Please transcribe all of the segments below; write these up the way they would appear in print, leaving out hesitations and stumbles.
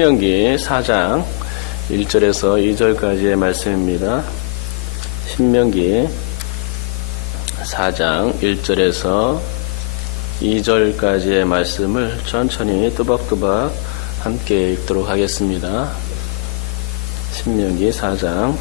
신명기 4장 1절에서 2절까지의 말씀입니다. 신명기 4장 1절에서 2절까지의 말씀을 천천히 또박또박 함께 읽도록 하겠습니다. 신명기 4장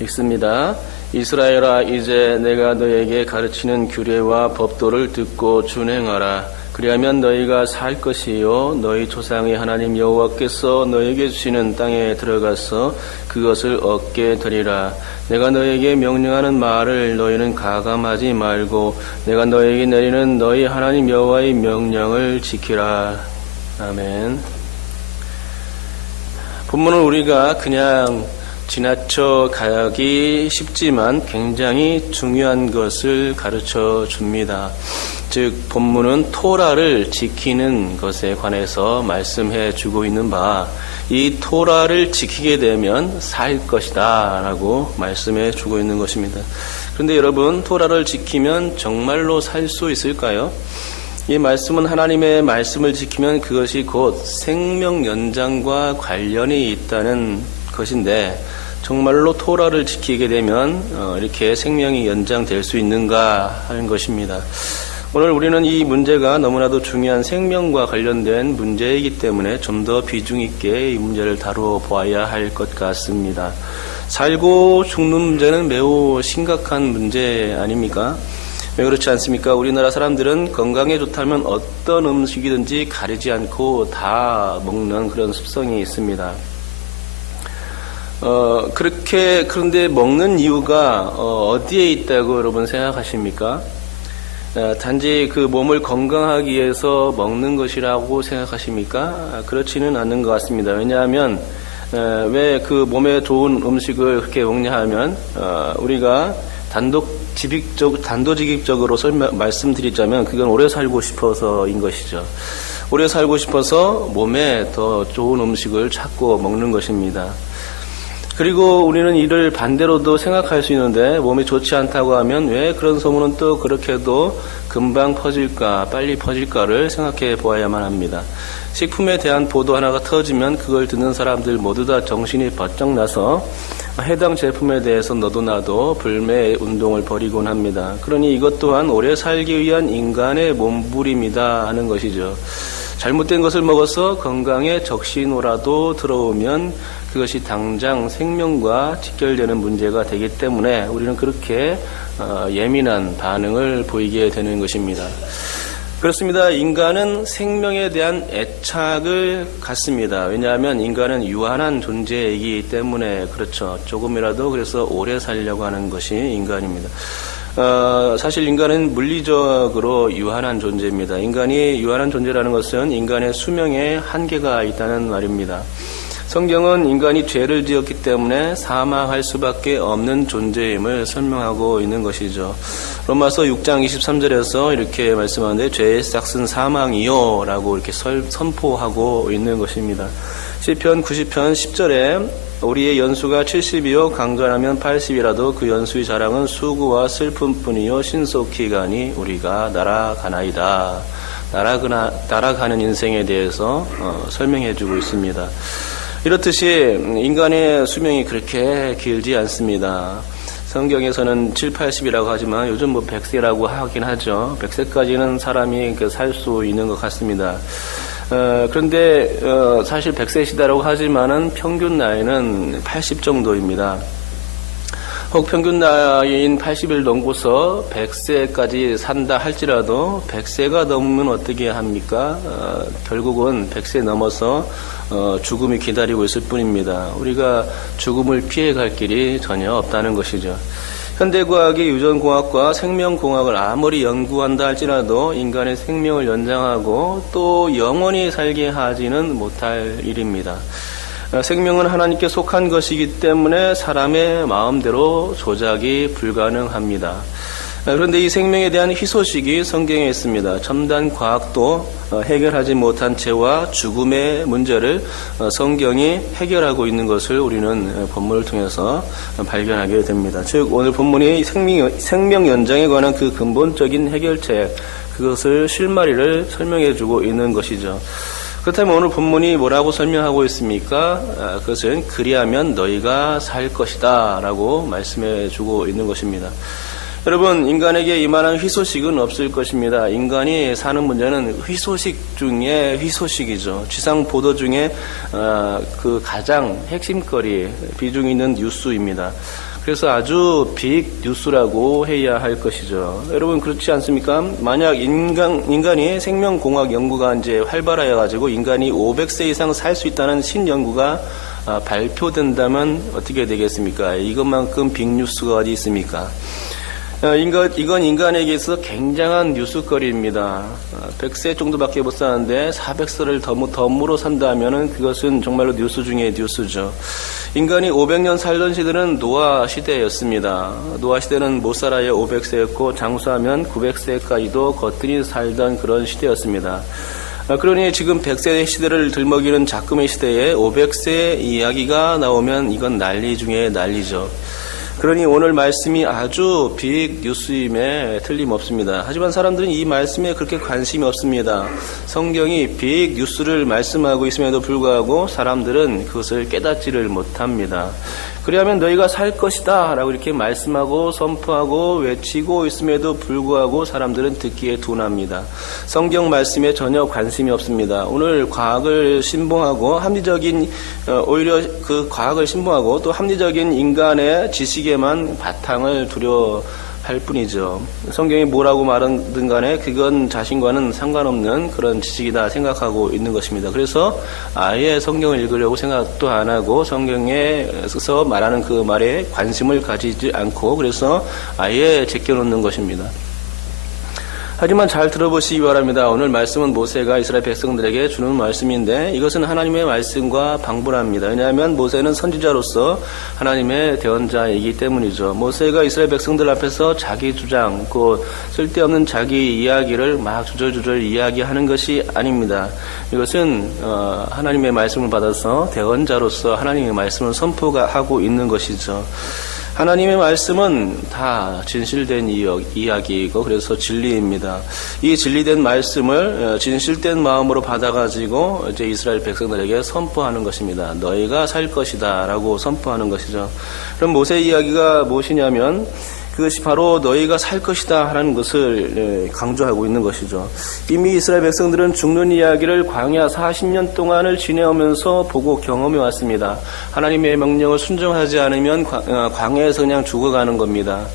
읽습니다. 이스라엘아, 이제 내가 너에게 가르치는 규례와 법도를 듣고 준행하라. 그리하면 너희가 살 것이요 너희 조상의 하나님 여호와께서 너에게 주시는 땅에 들어가서 그것을 얻게 되리라. 내가 너에게 명령하는 말을 너희는 가감하지 말고 내가 너에게 내리는 너희 하나님 여호와의 명령을 지키라. 아멘. 본문은 우리가 그냥 지나쳐 가기 쉽지만 굉장히 중요한 것을 가르쳐 줍니다. 즉 본문은 토라를 지키는 것에 관해서 말씀해 주고 있는 바, 이 토라를 지키게 되면 살 것이다 라고 말씀해 주고 있는 것입니다. 그런데 여러분, 토라를 지키면 정말로 살 수 있을까요? 이 말씀은 하나님의 말씀을 지키면 그것이 곧 생명 연장과 관련이 있다는 것인데, 정말로 토라를 지키게 되면 이렇게 생명이 연장될 수 있는가 하는 것입니다. 오늘 우리는 이 문제가 너무나도 중요한 생명과 관련된 문제이기 때문에 좀 더 비중 있게 이 문제를 다뤄보아야 할 것 같습니다. 살고 죽는 문제는 매우 심각한 문제 아닙니까? 왜 그렇지 않습니까? 우리나라 사람들은 건강에 좋다면 어떤 음식이든지 가리지 않고 다 먹는 그런 습성이 있습니다. 그런데 먹는 이유가 어디에 있다고 여러분 생각하십니까? 단지 그 몸을 건강하기 위해서 먹는 것이라고 생각하십니까? 그렇지는 않는 것 같습니다. 왜냐하면 왜 그 몸에 좋은 음식을 그렇게 먹냐 하면 우리가 단도직입적으로 말씀드리자면 그건 오래 살고 싶어서인 것이죠. 오래 살고 싶어서 몸에 더 좋은 음식을 찾고 먹는 것입니다. 그리고 우리는 이를 반대로도 생각할 수 있는데, 몸이 좋지 않다고 하면 왜 그런 소문은 또 그렇게도 금방 퍼질까, 빨리 퍼질까를 생각해 보아야만 합니다. 식품에 대한 보도 하나가 터지면 그걸 듣는 사람들 모두 다 정신이 번쩍 나서 해당 제품에 대해서 너도 나도 불매 운동을 벌이곤 합니다. 그러니 이것 또한 오래 살기 위한 인간의 몸부림이다 하는 것이죠. 잘못된 것을 먹어서 건강에 적신호라도 들어오면 그것이 당장 생명과 직결되는 문제가 되기 때문에 우리는 그렇게 예민한 반응을 보이게 되는 것입니다. 그렇습니다. 인간은 생명에 대한 애착을 갖습니다. 왜냐하면 인간은 유한한 존재이기 때문에 그렇죠. 조금이라도 그래서 오래 살려고 하는 것이 인간입니다. 사실 인간은 물리적으로 유한한 존재입니다. 인간이 유한한 존재라는 것은 인간의 수명에 한계가 있다는 말입니다. 성경은 인간이 죄를 지었기 때문에 사망할 수밖에 없는 존재임을 설명하고 있는 것이죠. 로마서 6장 23절에서 이렇게 말씀하는데 죄의 싹은 사망이요 라고 이렇게 선포하고 있는 것입니다. 시편 90편 10절에 우리의 연수가 70이요 강건하면 80이라도 그 연수의 자랑은 수고와 슬픔뿐이요 신속히 가니 우리가 날아가나이다. 날아가는 인생에 대해서 설명해 주고 있습니다. 이렇듯이 인간의 수명이 그렇게 길지 않습니다. 성경에서는 7, 80이라고 하지만 요즘 100세라고 하긴 하죠. 100세까지는 사람이 살 수 있는 것 같습니다. 그런데 사실 100세시다라고 하지만은 평균 나이는 80 정도입니다. 혹 평균 나이인 80을 넘고서 100세까지 산다 할지라도 100세가 넘으면 어떻게 합니까? 결국은 100세 넘어서 죽음이 기다리고 있을 뿐입니다. 우리가 죽음을 피해갈 길이 전혀 없다는 것이죠. 현대과학이 유전공학과 생명공학을 아무리 연구한다 할지라도 인간의 생명을 연장하고 또 영원히 살게 하지는 못할 일입니다. 생명은 하나님께 속한 것이기 때문에 사람의 마음대로 조작이 불가능합니다. 그런데 이 생명에 대한 희소식이 성경에 있습니다. 첨단 과학도 해결하지 못한 죄와 죽음의 문제를 성경이 해결하고 있는 것을 우리는 본문을 통해서 발견하게 됩니다. 즉 오늘 본문이 생명 연장에 관한 그 근본적인 해결책, 그것을 실마리를 설명해 주고 있는 것이죠. 그렇다면 오늘 본문이 뭐라고 설명하고 있습니까? 그것은 그리하면 너희가 살 것이다 라고 말씀해 주고 있는 것입니다. 여러분, 인간에게 이만한 희소식은 없을 것입니다. 인간이 사는 문제는 희소식 중에 희소식이죠. 지상 보도 중에 그 가장 핵심거리, 비중 있는 뉴스입니다. 그래서 아주 빅 뉴스라고 해야 할 것이죠. 여러분, 그렇지 않습니까? 만약 인간이 생명공학 연구가 이제 활발하여가지고 인간이 500세 이상 살 수 있다는 신연구가 발표된다면 어떻게 되겠습니까? 이것만큼 빅 뉴스가 어디 있습니까? 이건 인간에게 있어서 굉장한 뉴스거리입니다. 100세 정도밖에 못 사는데 400세를 덤으로 산다면은 그것은 정말로 뉴스 중에 뉴스죠. 인간이 500년 살던 시대는 노아 시대였습니다. 노아 시대는 못 살아야 500세였고 장수하면 900세까지도 거뜬히 살던 그런 시대였습니다. 그러니 지금 100세 시대를 들먹이는 작금의 시대에 500세 이야기가 나오면 이건 난리 중에 난리죠. 그러니 오늘 말씀이 아주 빅 뉴스임에 틀림없습니다. 하지만 사람들은 이 말씀에 그렇게 관심이 없습니다. 성경이 빅 뉴스를 말씀하고 있음에도 불구하고 사람들은 그것을 깨닫지를 못합니다. 그리하면 너희가 살 것이다 라고 이렇게 말씀하고 선포하고 외치고 있음에도 불구하고 사람들은 듣기에 둔합니다. 성경 말씀에 전혀 관심이 없습니다. 오늘 과학을 신봉하고 오히려 그 과학을 신봉하고 또 합리적인 인간의 지식에만 바탕을 두려 할 뿐이죠. 성경이 뭐라고 말하든 간에 그건 자신과는 상관없는 그런 지식이다 생각하고 있는 것입니다. 그래서 아예 성경을 읽으려고 생각도 안 하고 성경에서 말하는 그 말에 관심을 가지지 않고 그래서 아예 제껴놓는 것입니다. 하지만 잘 들어보시기 바랍니다. 오늘 말씀은 모세가 이스라엘 백성들에게 주는 말씀인데 이것은 하나님의 말씀과 방불합니다. 왜냐하면 모세는 선지자로서 하나님의 대언자이기 때문이죠. 모세가 이스라엘 백성들 앞에서 자기 주장, 그 쓸데없는 자기 이야기를 막 주절주절 이야기하는 것이 아닙니다. 이것은 하나님의 말씀을 받아서 대언자로서 하나님의 말씀을 선포하고 있는 것이죠. 하나님의 말씀은 다 진실된 이야기이고 그래서 진리입니다. 이 진리된 말씀을 진실된 마음으로 받아가지고 이제 이스라엘 백성들에게 선포하는 것입니다. 너희가 살 것이다 라고 선포하는 것이죠. 그럼 모세 이야기가 무엇이냐면 그것이 바로 너희가 살 것이다 하는 것을 강조하고 있는 것이죠. 이미 이스라엘 백성들은 죽는 이야기를 광야 40년 동안을 지내오면서 보고 경험해 왔습니다. 하나님의 명령을 순종하지 않으면 광야에서 그냥 죽어가는 겁니다.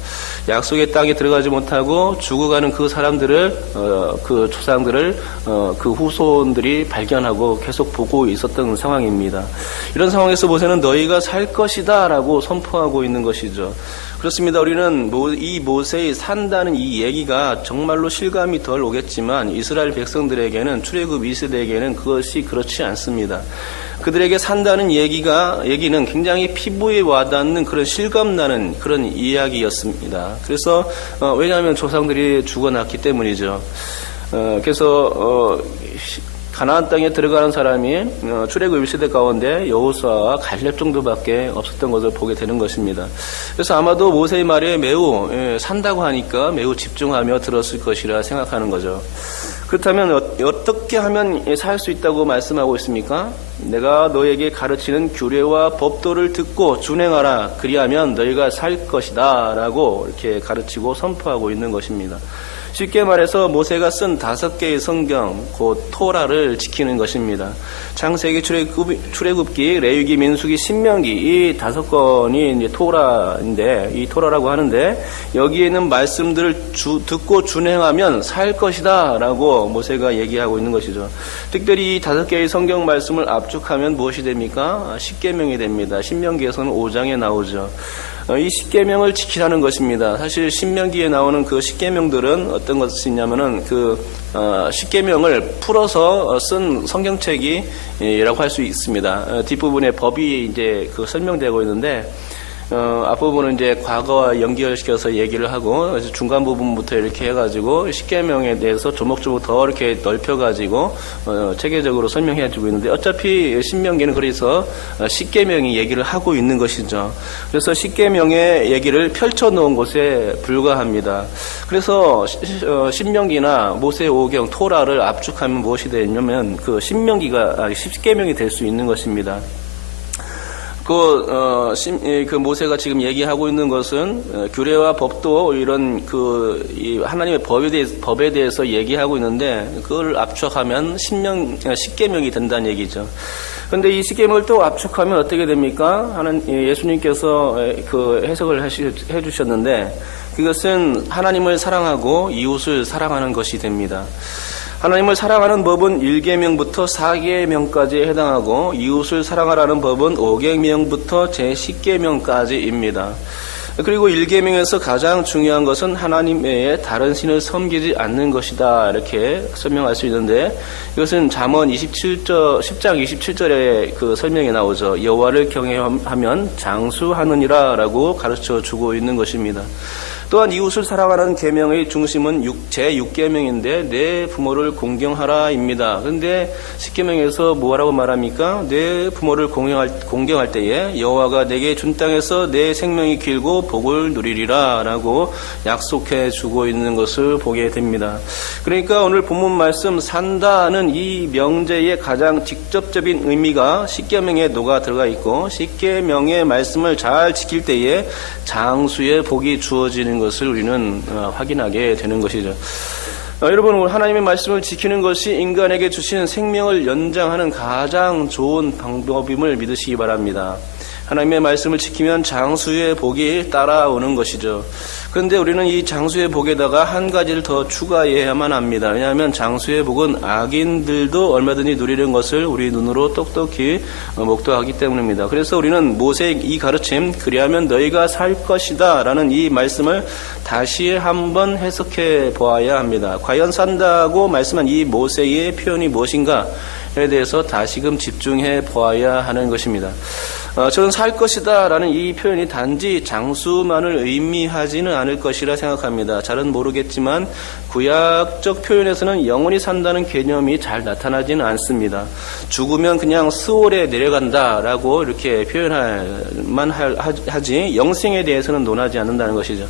약속의 땅에 들어가지 못하고 죽어가는 그 사람들을 그 조상들을 그 후손들이 발견하고 계속 보고 있었던 상황입니다. 이런 상황에서 모세는 너희가 살 것이다 라고 선포하고 있는 것이죠. 그렇습니다. 우리는 이 모세의 산다는 이 얘기가 정말로 실감이 덜 오겠지만 이스라엘 백성들에게는 출애굽 2세대에게는 그것이 그렇지 않습니다. 그들에게 산다는 얘기는 굉장히 피부에 와닿는 그런 실감나는 그런 이야기였습니다. 그래서 왜냐하면 조상들이 죽어났기 때문이죠. 그래서 가나안 땅에 들어가는 사람이 출애굽 1세대 가운데 여호수아와 갈렙 정도밖에 없었던 것을 보게 되는 것입니다. 그래서 아마도 모세의 말에 매우 산다고 하니까 매우 집중하며 들었을 것이라 생각하는 거죠. 그렇다면 어떻게 하면 살 수 있다고 말씀하고 있습니까? 내가 너에게 가르치는 규례와 법도를 듣고 준행하라. 그리하면 너희가 살 것이다 라고 이렇게 가르치고 선포하고 있는 것입니다. 쉽게 말해서 모세가 쓴 5개의 성경, 곧 토라를 지키는 것입니다. 창세기, 출애굽기, 레위기, 민수기, 신명기 이 5권이 이제 토라인데 이 토라라고 하는데 여기에 있는 말씀들을 듣고 준행하면 살 것이다라고 모세가 얘기하고 있는 것이죠. 특별히 이 5개의 성경 말씀을 압축하면 무엇이 됩니까? 십계명이 됩니다. 신명기에서는 5장에 나오죠. 이 십계명을 지키라는 것입니다. 사실 신명기에 나오는 그 십계명들은 어떤 것이냐면은 그 십계명을 풀어서 쓴 성경책이라고 할 수 있습니다. 뒷부분에 법이 이제 그 설명되고 있는데 앞부분은 이제 과거와 연결시켜서 얘기를 하고 중간 부분부터 이렇게 해가지고 십계명에 대해서 조목조목 더 이렇게 넓혀가지고 체계적으로 설명해주고 있는데 어차피 신명기는 그래서 십계명이 얘기를 하고 있는 것이죠. 그래서 십계명의 얘기를 펼쳐놓은 곳에 불과합니다. 그래서 신명기나 모세 오경, 토라를 압축하면 무엇이 되냐면 그 십계명이 될 수 있는 것입니다. 그 모세가 지금 얘기하고 있는 것은 규례와 법도 이런 하나님의 법에 대해서 얘기하고 있는데 그걸 압축하면 십계명이 된다는 얘기죠. 그런데 이 십계명을 또 압축하면 어떻게 됩니까? 예수님께서 그 해석을 해주셨는데 그것은 하나님을 사랑하고 이웃을 사랑하는 것이 됩니다. 하나님을 사랑하는 법은 1계명부터 4계명까지에 해당하고 이웃을 사랑하라는 법은 5계명부터 제10계명까지입니다. 그리고 1계명에서 가장 중요한 것은 하나님 외에 다른 신을 섬기지 않는 것이다 이렇게 설명할 수 있는데 이것은 잠언 10장 27절에 그 설명이 나오죠. 여호와를 경외하면 장수하느니라 라고 가르쳐 주고 있는 것입니다. 또한 이웃을 사랑하는 계명의 중심은 제6계명인데 내 부모를 공경하라입니다. 그런데 10계명에서 뭐라고 말합니까? 내 부모를 공경할 때에 여호와가 내게 준 땅에서 내 생명이 길고 복을 누리리라 라고 약속해 주고 있는 것을 보게 됩니다. 그러니까 오늘 본문 말씀 산다는 이 명제의 가장 직접적인 의미가 10계명에 녹아 들어가 있고 10계명의 말씀을 잘 지킬 때에 장수의 복이 주어지는 것을 우리는 확인하게 되는 것이죠. 여러분, 하나님의 말씀을 지키는 것이 인간에게 주신 생명을 연장하는 가장 좋은 방법임을 믿으시기 바랍니다. 하나님의 말씀을 지키면 장수의 복이 따라오는 것이죠. 그런데 우리는 이 장수의 복에다가 한 가지를 더 추가해야만 합니다. 왜냐하면 장수의 복은 악인들도 얼마든지 누리는 것을 우리 눈으로 똑똑히 목도하기 때문입니다. 그래서 우리는 모세의 이 가르침, 그리하면 너희가 살 것이다 라는 이 말씀을 다시 한번 해석해 보아야 합니다. 과연 산다고 말씀한 이 모세의 표현이 무엇인가에 대해서 다시금 집중해 보아야 하는 것입니다. 저는 살 것이다 라는 이 표현이 단지 장수만을 의미하지는 않을 것이라 생각합니다. 잘은 모르겠지만 구약적 표현에서는 영원히 산다는 개념이 잘 나타나지는 않습니다. 죽으면 그냥 스올에 내려간다 라고 이렇게 표현할만 하지 영생에 대해서는 논하지 않는다는 것이죠.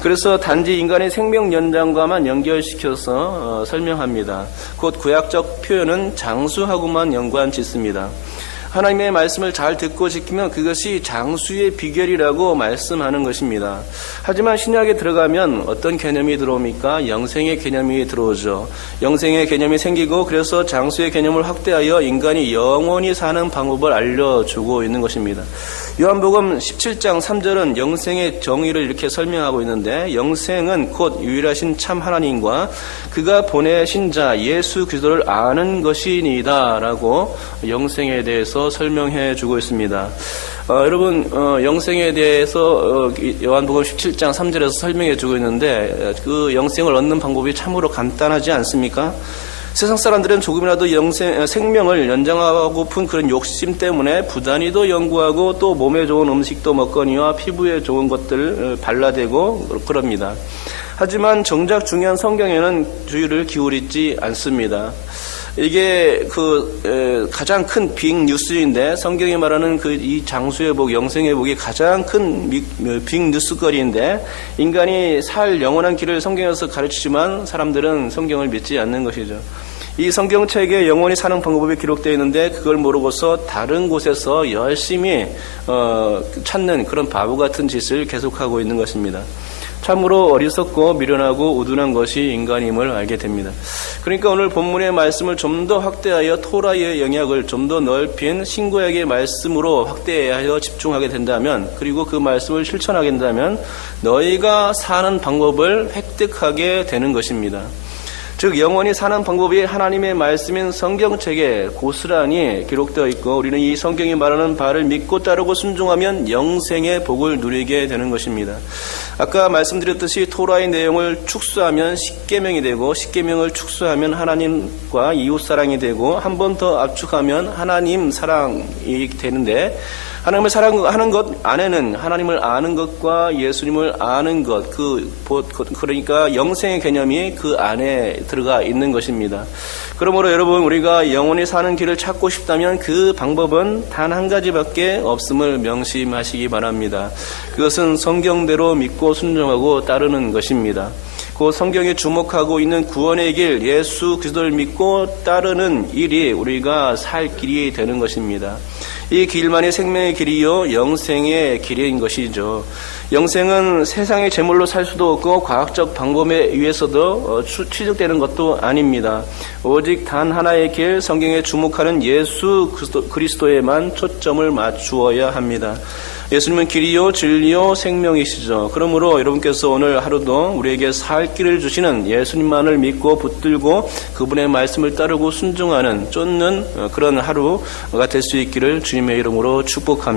그래서 단지 인간의 생명 연장과만 연결시켜서 설명합니다. 곧 구약적 표현은 장수하고만 연관 짓습니다. 하나님의 말씀을 잘 듣고 지키면 그것이 장수의 비결이라고 말씀하는 것입니다. 하지만 신약에 들어가면 어떤 개념이 들어옵니까? 영생의 개념이 들어오죠. 영생의 개념이 생기고 그래서 장수의 개념을 확대하여 인간이 영원히 사는 방법을 알려주고 있는 것입니다. 요한복음 17장 3절은 영생의 정의를 이렇게 설명하고 있는데 영생은 곧 유일하신 참 하나님과 그가 보내신 자 예수 그리스도를 아는 것이니이다 라고 영생에 대해서 설명해 주고 있습니다. 여러분 영생에 대해서 요한복음 17장 3절에서 설명해 주고 있는데 그 영생을 얻는 방법이 참으로 간단하지 않습니까? 세상 사람들은 조금이라도 생명을 연장하고픈 그런 욕심 때문에 부단히도 연구하고 또 몸에 좋은 음식도 먹거니와 피부에 좋은 것들을 발라대고 그럽니다. 하지만 정작 중요한 성경에는 주의를 기울이지 않습니다. 이게 가장 큰 빅 뉴스인데 성경이 말하는 이 장수의 복, 영생의 복이 가장 큰 빅 뉴스거리인데 인간이 살 영원한 길을 성경에서 가르치지만 사람들은 성경을 믿지 않는 것이죠. 이 성경책에 영원히 사는 방법이 기록되어 있는데 그걸 모르고서 다른 곳에서 열심히 찾는 그런 바보 같은 짓을 계속하고 있는 것입니다. 참으로 어리석고 미련하고 우둔한 것이 인간임을 알게 됩니다. 그러니까 오늘 본문의 말씀을 좀 더 확대하여 토라의 영역을 좀 더 넓힌 신구약의 말씀으로 확대하여 집중하게 된다면 그리고 그 말씀을 실천하게 된다면 너희가 사는 방법을 획득하게 되는 것입니다. 즉 영원히 사는 방법이 하나님의 말씀인 성경책에 고스란히 기록되어 있고 우리는 이 성경이 말하는 바를 믿고 따르고 순종하면 영생의 복을 누리게 되는 것입니다. 아까 말씀드렸듯이 토라의 내용을 축소하면 십계명이 되고 십계명을 축소하면 하나님과 이웃 사랑이 되고 한 번 더 압축하면 하나님 사랑이 되는데 하나님을 사랑하는 것 안에는 하나님을 아는 것과 예수님을 아는 것, 그러니까 영생의 개념이 그 안에 들어가 있는 것입니다. 그러므로 여러분, 우리가 영원히 사는 길을 찾고 싶다면 그 방법은 단 한 가지밖에 없음을 명심하시기 바랍니다. 그것은 성경대로 믿고 순종하고 따르는 것입니다. 그 성경에 주목하고 있는 구원의 길, 예수 그리스도를 믿고 따르는 일이 우리가 살 길이 되는 것입니다. 이 길만이 생명의 길이요 영생의 길인 것이죠. 영생은 세상의 제물로 살 수도 없고 과학적 방법에 의해서도 취득되는 것도 아닙니다. 오직 단 하나의 길, 성경에 주목하는 예수 그리스도에만 초점을 맞추어야 합니다. 예수님은 길이요 진리요 생명이시죠. 그러므로 여러분께서 오늘 하루도 우리에게 살 길을 주시는 예수님만을 믿고 붙들고 그분의 말씀을 따르고 순종하는 쫓는 그런 하루가 될 수 있기를 주님의 이름으로 축복합니다.